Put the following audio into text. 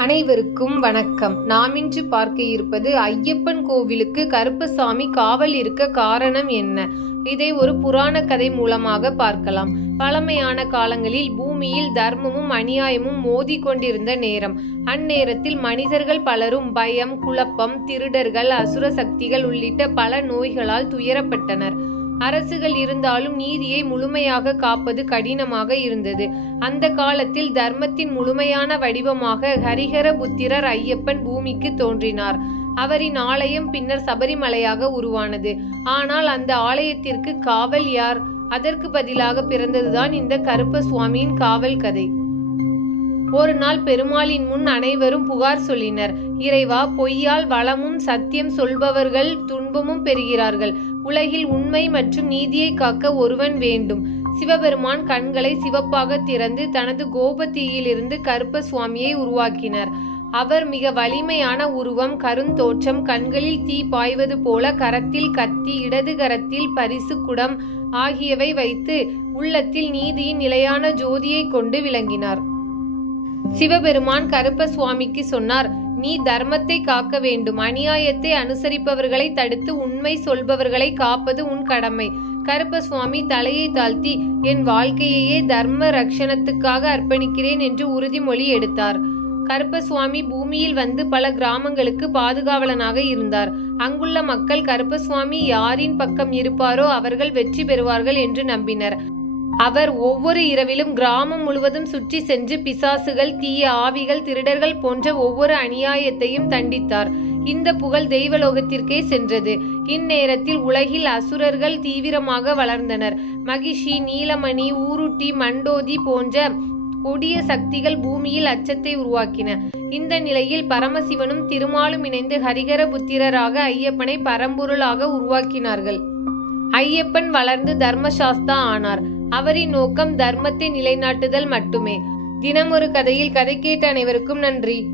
அனைவருக்கும் வணக்கம். நாம் இன்று பார்க்க இருப்பது ஐயப்பன் கோவிலுக்கு கருப்பசாமி காவல் இருக்க காரணம் என்ன? இதை ஒரு புராண கதை மூலமாக பார்க்கலாம். பழமையான காலங்களில் பூமியில் தர்மமும் அநியாயமும் மோதி கொண்டிருந்த நேரம். அந்நேரத்தில் மனிதர்கள் பலரும் பயம் குழப்பம் திருடர்கள் அசுர சக்திகள் உள்ளிட்ட பல நோய்களால் துயரப்பட்டனர். அரசுகள் இருந்தாலும் நீதியை முழுமையாக காப்பது கடினமாக இருந்தது. அந்த காலத்தில் தர்மத்தின் முழுமையான வடிவமாக ஹரிஹர புத்திரர் ஐயப்பன் பூமிக்கு தோன்றினார். அவரின் ஆலயம் பின்னர் சபரிமலையாக உருவானது. ஆனால் அந்த ஆலயத்திற்கு காவல் யார்? அதற்கு பதிலாக பிறந்ததுதான் இந்த கருப்ப சுவாமியின் காவல் கதை. ஒரு நாள் பெருமாளின் முன் அனைவரும் புகார் சொல்லினர். இறைவா பொய்யால் வளமும் சத்தியம் சொல்பவர்கள் துன்பமும் பெறுகிறார்கள். உலகில் உண்மை மற்றும் நீதியை காக்க ஒருவன் வேண்டும். சிவபெருமான் கண்களை சிவப்பாக திறந்து தனது கோபத்தீயிலிருந்து கருப்ப சுவாமியை உருவாக்கினர். அவர் மிக வலிமையான உருவம் கருந்தோற்றம் கண்களில் தீ பாய்வது போல கரத்தில் கத்தி இடது கரத்தில் பரிசு குடம் ஆகியவை வைத்து உள்ளத்தில் நீதியின் நிலையான ஜோதியை கொண்டு விளங்கினார். சிவபெருமான் கருப்ப சுவாமிக்கு சொன்னார் நீ தர்மத்தை காக்க வேண்டும். அநியாயத்தை அனுசரிப்பவர்களை தடுத்து உண்மை சொல்பவர்களை காப்பது உன் கடமை. கருப்ப சுவாமி தலையை தாழ்த்தி என் வாழ்க்கையையே தர்ம ரக்ஷணத்துக்காக அர்ப்பணிக்கிறேன் என்று உறுதிமொழி எடுத்தார். கருப்ப சுவாமி பூமியில் வந்து பல கிராமங்களுக்கு பாதுகாவலனாக இருந்தார். அங்குள்ள மக்கள் கருப்ப சுவாமி யாரின் பக்கம் இருப்பாரோ அவர்கள் வெற்றி பெறுவார்கள் என்று நம்பினர். அவர் ஒவ்வொரு இரவிலும் கிராமம் முழுவதும் சுற்றி சென்று பிசாசுகள் தீய ஆவிகள் திருடர்கள் போன்ற ஒவ்வொரு அநியாயத்தையும் தண்டித்தார். இந்த புகழ் தெய்வலோகத்திற்கே சென்றது. இந்நேரத்தில் உலகில் அசுரர்கள் தீவிரமாக வளர்ந்தனர். மகிஷி நீலமணி ஊருட்டி மண்டோதி போன்ற கொடிய சக்திகள் பூமியில் அச்சத்தை உருவாக்கின. இந்த நிலையில் பரமசிவனும் திருமாலும் இணைந்து ஹரிகர புத்திரராக ஐயப்பனை பரம்பொருளாக உருவாக்கினார்கள். ஐயப்பன் வளர்ந்து தர்மசாஸ்தா ஆனார். அவரின் நோக்கம் தர்மத்தை நிலைநாட்டுதல் மட்டுமே. தினம் ஒரு கதையில் கதை கேட்ட அனைவருக்கும் நன்றி.